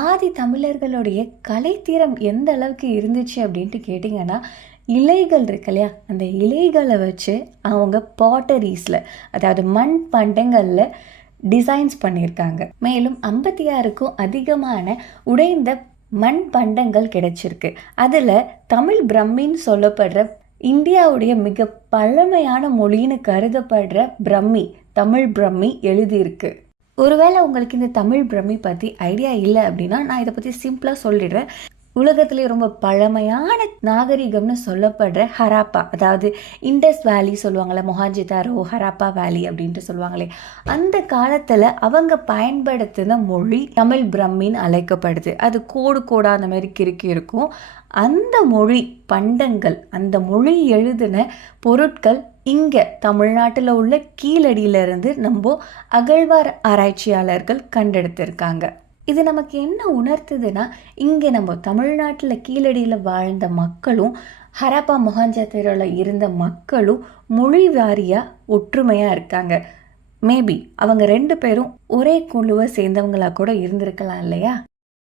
ஆதி தமிழர்களுடைய கலைத்திறம் எந்த அளவுக்கு இருந்துச்சு அப்படின்ட்டு கேட்டிங்கன்னா, இலைகள் இருக்கு இல்லையா, அந்த இலைகளை வச்சு அவங்க பாட்டரீஸில், அதாவது மண் பண்டங்களில் டிசைன்ஸ் பண்ணியிருக்காங்க. மேலும் 56க்கும் அதிகமான உடைந்த மண் பண்டங்கள் கிடைச்சிருக்கு. அதில் தமிழ் பிரம்மின்னு சொல்லப்படுற இந்தியாவுடைய மிக பழமையான மொழின்னு கருதப்படுற பிரம்மி, தமிழ் பிரம்மி எழுதியிருக்கு. ஒருவேளை உங்களுக்கு இந்த தமிழ் பிரம்மி பற்றி ஐடியா இல்லை அப்படின்னா நான் இதை பற்றி சிம்பிளாக சொல்லிடுறேன். உலகத்திலே ரொம்ப பழமையான நாகரிகம்னு சொல்லப்படுற ஹராப்பா, அதாவது இண்டஸ் வேலி சொல்லுவாங்களே, மொஹாஞ்சிதாரோ ஹராப்பா வேலி அப்படின்ட்டு சொல்லுவாங்களே, அந்த காலத்தில் அவங்க பயன்படுத்தின மொழி தமிழ் பிரம்மின்னு அழைக்கப்படுது. அது கோடு கோடா அந்த மாதிரி கிறுக்கி இருக்கும். அந்த மொழி பண்டங்கள், அந்த மொழி எழுதின பொருட்கள் இங்கே தமிழ்நாட்டில் உள்ள கீழடியிலிருந்து நம்ம அகழ்வார் ஆராய்ச்சியாளர்கள் கண்டெடுத்திருக்காங்க. இது நமக்கு என்ன உணர்த்துதுன்னா, இங்கே நம்ம தமிழ்நாட்டில் கீழடியில் வாழ்ந்த மக்களும் ஹரப்பா மொஹஞ்சதாரோவில் இருந்த மக்களும் மொழி வாரியாக ஒற்றுமையாக இருக்காங்க. மேபி அவங்க 2 பேரும் ஒரே குழுவை சேர்ந்தவங்களாக கூட இருந்திருக்கலாம் இல்லையா?